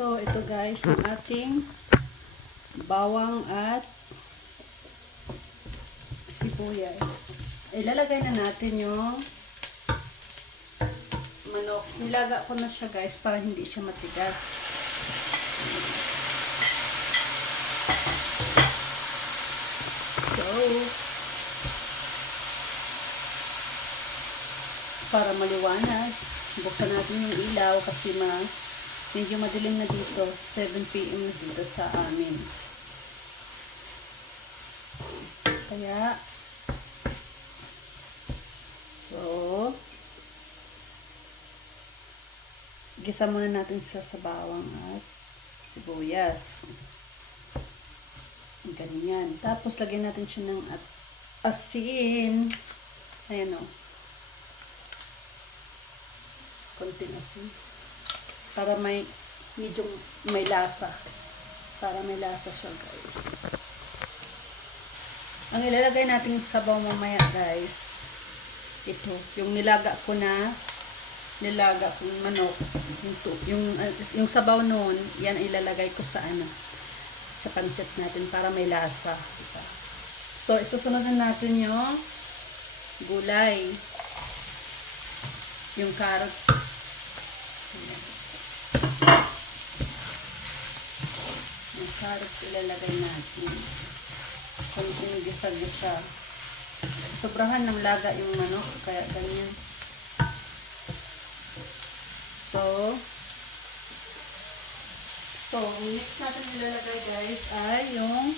So, ito guys, ang ating bawang at sibuyas. Ilalagay na natin yung manok. Nilaga ko na siya guys para hindi siya matigas. So, para maliwanag, buksan natin yung ilaw kasi medyo madilim na dito. 7 PM na dito sa amin. Kaya, so, gisa muna natin sa bawang at sibuyas. Ganyan. Tapos, lagyan natin siya ng asin. Ayan o. Konting asin. Para medyo may lasa. Para may lasa siya, guys. Ang ilalagay natin sa sabaw mamaya, guys, ito, yung nilaga kong manok, yung sabaw noon, yan ilalagay ko sa sa pansit natin para may lasa. Diba? So, isusunod na natin yung gulay, yung carrots. Yung carrots ilalagay natin. Konting gisa-gisa. Sobrahan ng laga yung manok, kaya ganyan. So, next natin ilalagay guys ay yung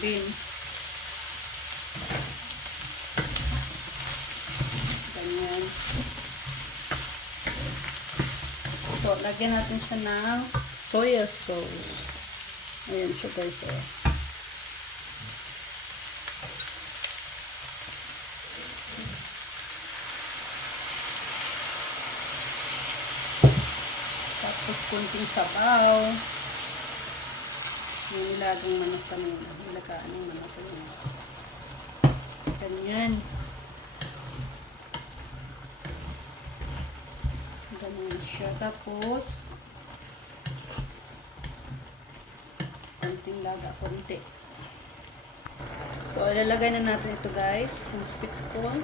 beans. Ganyan. So, lagyan natin siya ng soya sauce. Ayan siya guys. Tapos kunting sabaw. Yung nilagang manok kanina. Nilagaan yung manok kanina. Ganyan. Ganyan siya. Tapos konting laga, konti. So, ilalagay na natin ito guys. Yung spit spoon.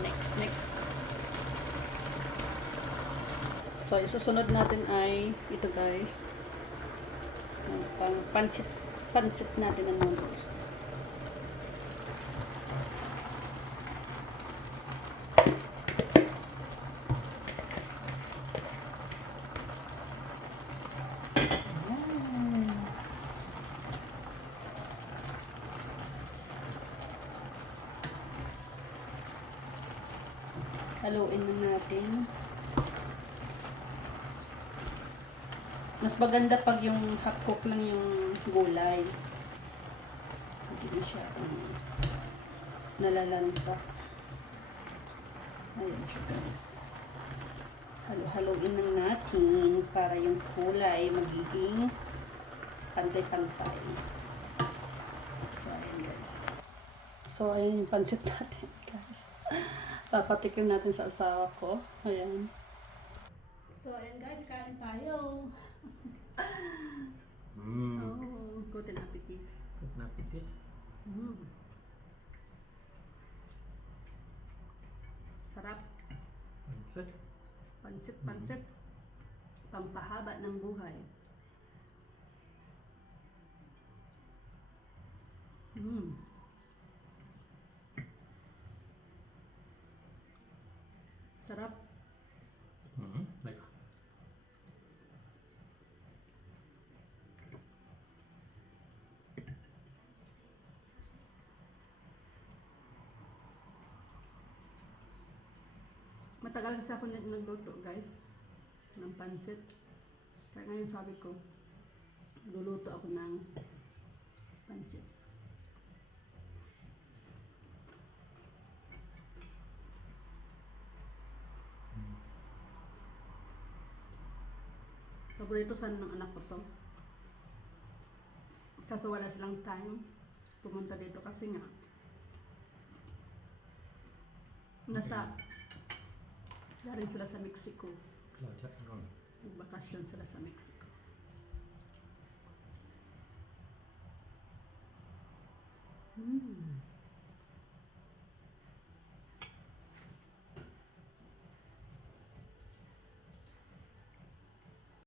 Next. So, isusunod natin ay ito guys. Pang pansit natin ng noodles. Haluin na natin. Mas maganda pag yung half cook lang yung gulay. Hindi na siya nalalanta. Ayan siya guys. Halo-haloin lang natin para yung kulay magiging pantay-pantay. So ayan guys. So ayan yung pansit natin guys. Papatikim natin sa asawa ko. Ayan. So, ayan guys, kain tayo. Oh, good appetit. Good appetit. Sarap. Pansit. Pansit. Pampahaba ng buhay. Sarap. Like. Matagal kasi ako nagluto guys ng pansit. Kaya ngayon sabi ko, luluto ako ng pansit. Paborito sana ng anak ko to. Kaso wala silang time pumunta dito kasi nga Galing sila sa Mexico. Klar, ich hab noch. Nagbakasyon sila sa Mexico. Mm.